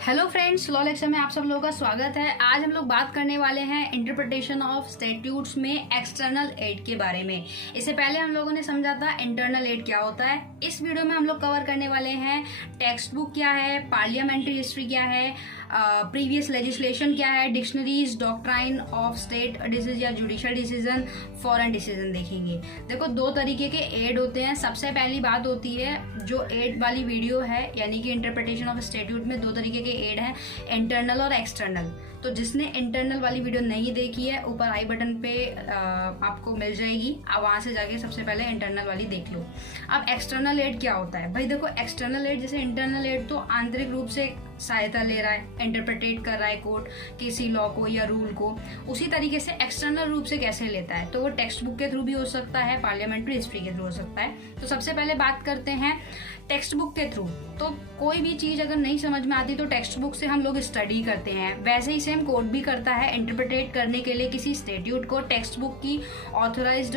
Hello friends, law lecture में आप सब लोगों का स्वागत है। आज हम लोग बात करने वाले हैं इंटरप्रिटेशन ऑफ स्टैट्यूट्स में एक्सटर्नल एड के बारे में। इससे पहले हम लोगों ने समझा था इंटरनल एड क्या होता है। इस वीडियो में हम लोग कवर करने वाले हैं टेक्स्ट बुक क्या है, पार्लियामेंट्री हिस्ट्री क्या है, प्रीवियस लेजिस्लेशन क्या है, dictionaries, doctrine of state decision या जुडिशियल डिसीजन, फॉरेन डिसीजन देखेंगे। देखो, दो तरीके के एड होते हैं। सबसे पहली बात होती है जो एड वाली वीडियो है, यानी कि इंटरप्रिटेशन ऑफ स्टैट्यूट में दो तरीके के एड है, इंटरनल और एक्सटर्नल। तो जिसने इंटरनल वाली वीडियो नहीं देखी है, ऊपर आई बटन पे आपको मिल जाएगी, आप वहां से जाके सबसे पहले इंटरनल वाली देख लो। अब एक्सटर्नल एड क्या होता है भाई? देखो, एक्सटर्नल एड जैसे इंटरनल एड तो आंतरिक रूप से सहायता ले रहा है, इंटरप्रेटेट कर रहा है कोर्ट किसी लॉ को या रूल को। उसी तरीके से एक्सटर्नल रूप से कैसे लेता है, तो वो टेक्स्ट बुक के थ्रू भी हो सकता है, पार्लियामेंट्री हिस्ट्री के थ्रू हो सकता है। तो सबसे पहले बात करते हैं टेक्स्ट बुक के थ्रू। तो कोई भी चीज अगर नहीं समझ में आती तो टेक्स्ट बुक से हम लोग स्टडी करते हैं। वैसे ही सेम कोर्ट भी करता है, इंटरप्रेटेट करने के लिए किसी स्टैट्यूट को टेक्स्ट बुक की ऑथराइज्ड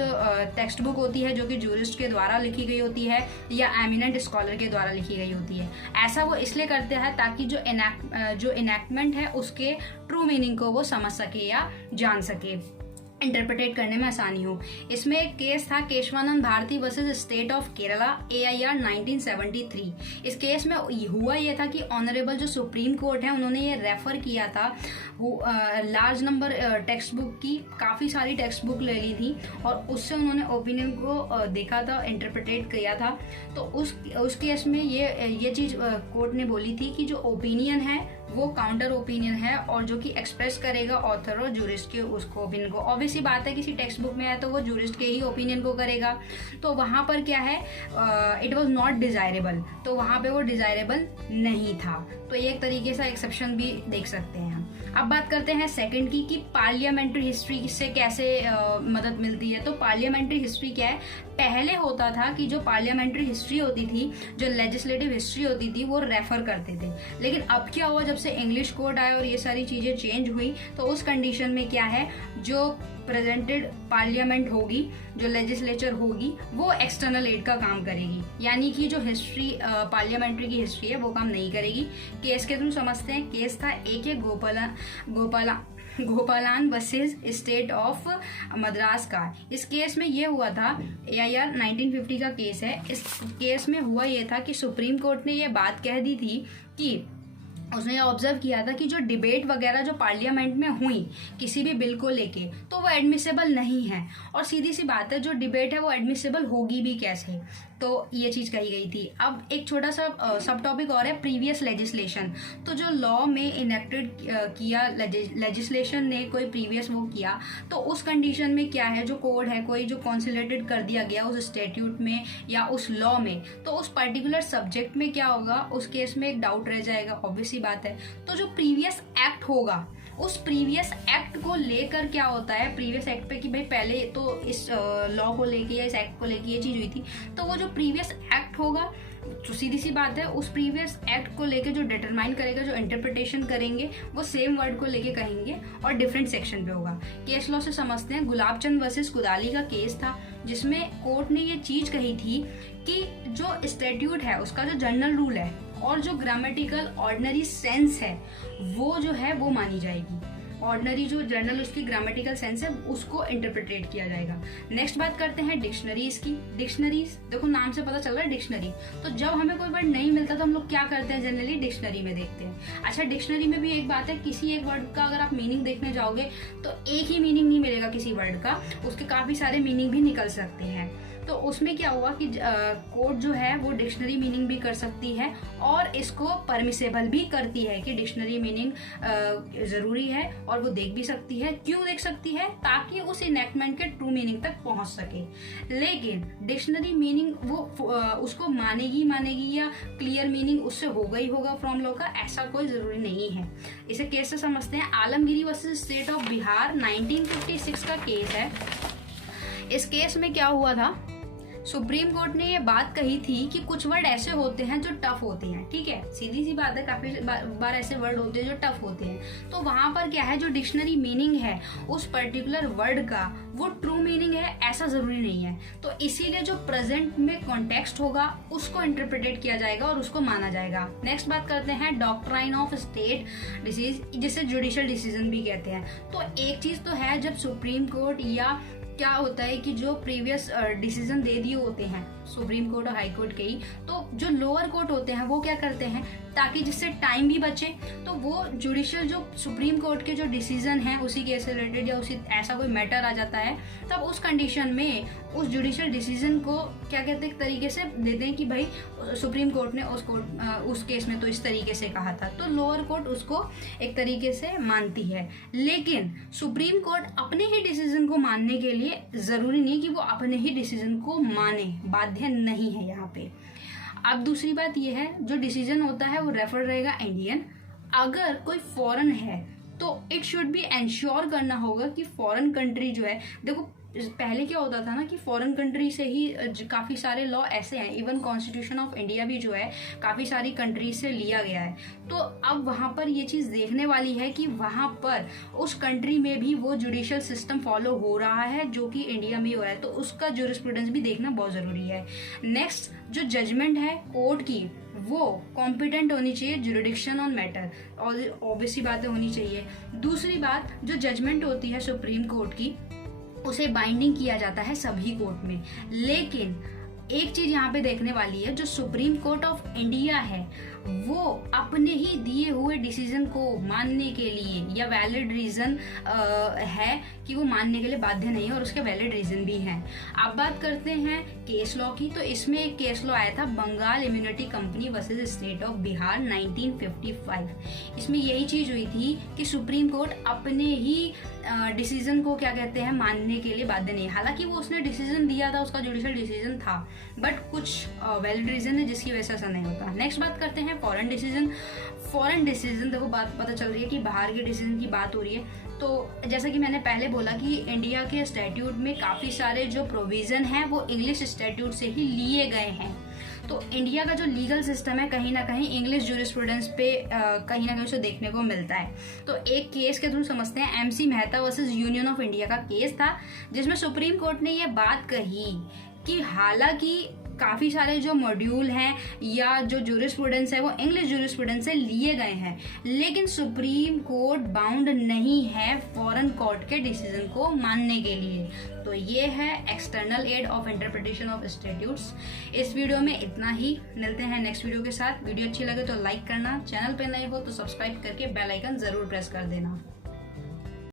टेक्स्ट बुक होती है, जो कि जूरिस्ट के द्वारा लिखी गई होती है या एमिनेंट स्कॉलर के द्वारा लिखी गई होती है। ऐसा वो इसलिए करते हैं ताकि जो इनैक्टमेंट है उसके ट्रू मीनिंग को वो समझ सके या जान सके, इंटरप्रेटेट करने में आसानी हो। इसमें एक केस था Kesavananda Bharati versus state of Kerala, AIR 1973। इस केस में हुआ ये था कि ऑनरेबल जो सुप्रीम कोर्ट है उन्होंने ये रेफर किया था लार्ज नंबर टेक्स्ट बुक की, काफ़ी सारी टेक्स्ट बुक ले ली थी और उससे उन्होंने ओपिनियन को देखा था, इंटरप्रेटेट किया था। तो उस केस में ये चीज़ कोर्ट ने बोली थी कि जो ओपिनियन है वो काउंटर ओपिनियन है और जो कि एक्सप्रेस करेगा ऑथर और जूरिस्ट के उसको ओपिनियन को। ऑब्वियसली बात है, किसी टेक्स्ट बुक में है तो वो जूरिस्ट के ही ओपिनियन को करेगा। तो वहाँ पर क्या है, इट वाज नॉट डिजायरेबल, तो वहाँ पे वो डिजायरेबल नहीं था। तो ये एक तरीके से एक्सेप्शन भी देख सकते हैं हम। अब बात करते हैं सेकंड की कि पार्लियामेंट्री हिस्ट्री से कैसे मदद मिलती है। तो पार्लियामेंट्री हिस्ट्री क्या है? पहले होता था कि जो पार्लियामेंट्री हिस्ट्री होती थी, जो लेजिस्लेटिव हिस्ट्री होती थी, वो रेफर करते थे। लेकिन अब क्या हुआ, जब से इंग्लिश कोड आया और ये सारी चीजें चेंज हुई, तो उस कंडीशन में क्या है, जो प्रेजेंटेड पार्लियामेंट होगी, जो लेजिस्लेचर होगी, वो एक्सटर्नल एड का काम करेगी। यानी कि जो हिस्ट्री पार्लियामेंट्री की हिस्ट्री है वो काम नहीं करेगी। केस के थ्रू समझते हैं। केस था AK Gopalan versus state of Madras का। इस केस में ये हुआ था, AIR 1950 का केस है। इस केस में हुआ ये था कि सुप्रीम कोर्ट ने ये बात कह दी थी कि उसने ऑब्जर्व किया था कि जो डिबेट वगैरह जो पार्लियामेंट में हुई किसी भी बिल को लेके, तो वो एडमिसेबल नहीं है। और सीधी सी बात है, जो डिबेट है वो एडमिसेबल होगी भी कैसे, तो ये चीज कही गई थी। अब एक छोटा सा सब टॉपिक और है, प्रीवियस लेजिस्लेशन। तो जो लॉ में इनेक्टेड किया लेजिस्लेशन ने, कोई प्रीवियस वो किया, तो उस कंडीशन में क्या है, जो कोड है कोई जो कॉन्सिलेटेड कर दिया गया उस स्टैट्यूट में या उस लॉ में, तो उस पर्टिकुलर सब्जेक्ट में क्या होगा, उस केस में एक डाउट रह जाएगा, ऑब्वियसली बात है। तो जो प्रीवियस एक्ट होगा, उस प्रीवियस एक्ट को लेकर क्या होता है, प्रीवियस एक्ट पे कि भाई पहले तो इस लॉ को लेके या इस एक्ट को लेके ये चीज हुई थी, तो वो जो प्रीवियस एक्ट होगा, तो सीधी सी बात है, उस प्रीवियस एक्ट को लेके जो डिटरमाइन करेगा, जो इंटरप्रिटेशन करेंगे, वो सेम वर्ड को लेके कहेंगे और डिफरेंट सेक्शन पे होगा। केस लॉ से समझते हैं। गुलाबचंद वर्सेस कुदाली का केस था, जिसमें कोर्ट ने ये चीज कही थी कि जो स्टैट्यूट है उसका जो जनरल रूल है और जो ग्रामेटिकल ऑर्डिनरी सेंस है वो जो है वो मानी जाएगी। ऑर्डिनरी जो जनरल उसकी ग्रामेटिकल सेंस है उसको इंटरप्रेटेट किया जाएगा। नेक्स्ट बात करते हैं डिक्शनरीज की। डिक्शनरीज, देखो नाम से पता चल रहा है डिक्शनरी। तो जब हमें कोई वर्ड नहीं मिलता तो हम लोग क्या करते हैं, जनरली डिक्शनरी में देखते हैं। अच्छा, डिक्शनरी में भी एक बात है, किसी एक वर्ड का अगर आप मीनिंग देखने जाओगे तो एक ही मीनिंग नहीं मिलेगा किसी वर्ड का, उसके काफी सारे मीनिंग भी निकल सकते हैं। तो उसमें क्या हुआ कि कोर्ट जो है वो डिक्शनरी मीनिंग भी कर सकती है और इसको परमिसेबल भी करती है कि डिक्शनरी मीनिंग जरूरी है और वो देख भी सकती है। क्यों देख सकती है? ताकि उस इनेक्टमेंट के ट्रू मीनिंग तक पहुंच सके। लेकिन डिक्शनरी मीनिंग वो उसको मानेगी या क्लियर मीनिंग उससे होगा ही होगा फ्रॉम लॉ का, ऐसा कोई जरूरी नहीं है। इसे केस से समझते हैं। Alamgiri versus state of Bihar 1956 का केस है। इस केस में क्या हुआ था, सुप्रीम कोर्ट ने ये बात कही थी कि कुछ वर्ड ऐसे होते हैं जो टफ होते हैं, ठीक है, सीधी सी बात है, काफी बार ऐसे वर्ड होते हैं जो टफ होते हैं। तो वहां पर क्या है, जो डिक्शनरी मीनिंग है उस पर्टिकुलर वर्ड का वो ट्रू मीनिंग है ऐसा जरूरी नहीं है। तो इसीलिए जो प्रेजेंट में कॉन्टेक्स्ट होगा उसको इंटरप्रिटेट किया जाएगा और उसको माना जाएगा। नेक्स्ट बात करते हैं डॉक्ट्राइन ऑफ स्टेट डिसीज, जिसे जुडिशियल डिसीजन भी कहते हैं। तो एक चीज तो है, जब सुप्रीम कोर्ट या क्या होता है कि जो प्रीवियस डिसीजन दे दिए होते हैं सुप्रीम कोर्ट और हाई कोर्ट के ही, तो जो लोअर कोर्ट होते हैं वो क्या करते हैं, ताकि जिससे टाइम भी बचे, तो वो जुडिशियल जो सुप्रीम कोर्ट के जो डिसीजन है उसी केस से रिलेटेड या उसी ऐसा कोई मैटर आ जाता है, तब उस कंडीशन में उस जुडिशियल डिसीजन को क्या कहते हैं, एक तरीके से देते हैं कि भाई सुप्रीम कोर्ट ने उस केस में तो इस तरीके से कहा था, तो लोअर कोर्ट उसको एक तरीके से मानती है। लेकिन सुप्रीम कोर्ट अपने ही डिसीजन को मानने के लिए जरूरी नहीं कि वो अपने ही डिसीजन को माने, बाध्य नहीं है यहाँ पे। अब दूसरी बात यह है, जो डिसीजन होता है वो रेफर रहेगा इंडियन। अगर कोई फॉरेन है तो इट शुड बी एंश्योर करना होगा कि फॉरेन कंट्री जो है, देखो पहले क्या होता था ना कि फॉरेन कंट्री से ही काफ़ी सारे लॉ ऐसे हैं, इवन कॉन्स्टिट्यूशन ऑफ इंडिया भी जो है काफ़ी सारी कंट्रीज से लिया गया है। तो अब वहाँ पर ये चीज़ देखने वाली है कि वहाँ पर उस कंट्री में भी वो जुडिशियल सिस्टम फॉलो हो रहा है जो कि इंडिया में हो रहा है, तो उसका जूरिस्प्रूडेंस भी देखना बहुत ज़रूरी है। नेक्स्ट, जो जजमेंट है कोर्ट की वो कॉम्पिटेंट होनी चाहिए, जुरिडिक्शन ऑन मैटर, और ऑब्वियसली बातें होनी चाहिए। दूसरी बात, जो जजमेंट होती है सुप्रीम कोर्ट की उसे बाइंडिंग किया जाता है सभी कोर्ट में। लेकिन एक चीज यहाँ पे देखने वाली है, जो सुप्रीम कोर्ट ऑफ इंडिया है वो अपने ही दिए हुए डिसीजन को मानने के लिए या वैलिड रीजन है कि वो मानने के लिए बाध्य नहीं है, और उसके वैलिड रीजन भी हैं। अब बात करते हैं केस लॉ की, तो इसमें एक केस लॉ आया था Bengal immunity company versus state of Bihar 1955। इसमें यही चीज हुई थी कि सुप्रीम कोर्ट अपने ही डिसीजन को क्या कहते हैं मानने के लिए बाध्य नहीं। हालांकि वो उसने डिसीजन दिया था, उसका जुडिशियल डिसीजन था, बट कुछ वैलिड रीजन है जिसकी वजह से ऐसा नहीं होता। नेक्स्ट बात करते हैं फॉरेन डिसीजन। फॉरेन डिसीजन देखो बात पता चल रही है कि बाहर के डिसीजन की बात हो रही है। तो जैसा कि मैंने पहले बोला कि इंडिया के स्टैट्यूट में काफ़ी सारे जो प्रोविज़न हैं वो इंग्लिश स्टैट्यूट से ही लिए गए हैं। तो इंडिया का जो लीगल सिस्टम है कहीं ना कहीं इंग्लिश जूरिस्प्रूडेंस पे कहीं ना कहीं उसे देखने को मिलता है। तो एक केस के थ्रू समझते हैं, MC Mehta versus union of India का केस था, जिसमें सुप्रीम कोर्ट ने ये बात कही कि हालांकि काफ़ी सारे जो मॉड्यूल हैं या जो जूरिस्प्रूडेंस है वो इंग्लिश जूरिस्प्रूडेंस से लिए गए हैं, लेकिन सुप्रीम कोर्ट बाउंड नहीं है फॉरेन कोर्ट के डिसीजन को मानने के लिए। तो ये है external aid of interpretation of statutes. इस वीडियो में इतना ही, मिलते हैं नेक्स्ट वीडियो के साथ। वीडियो अच्छी लगे तो लाइक करना, चैनल पे नए हो तो सब्सक्राइब करके बेल आइकन जरूर प्रेस कर देना।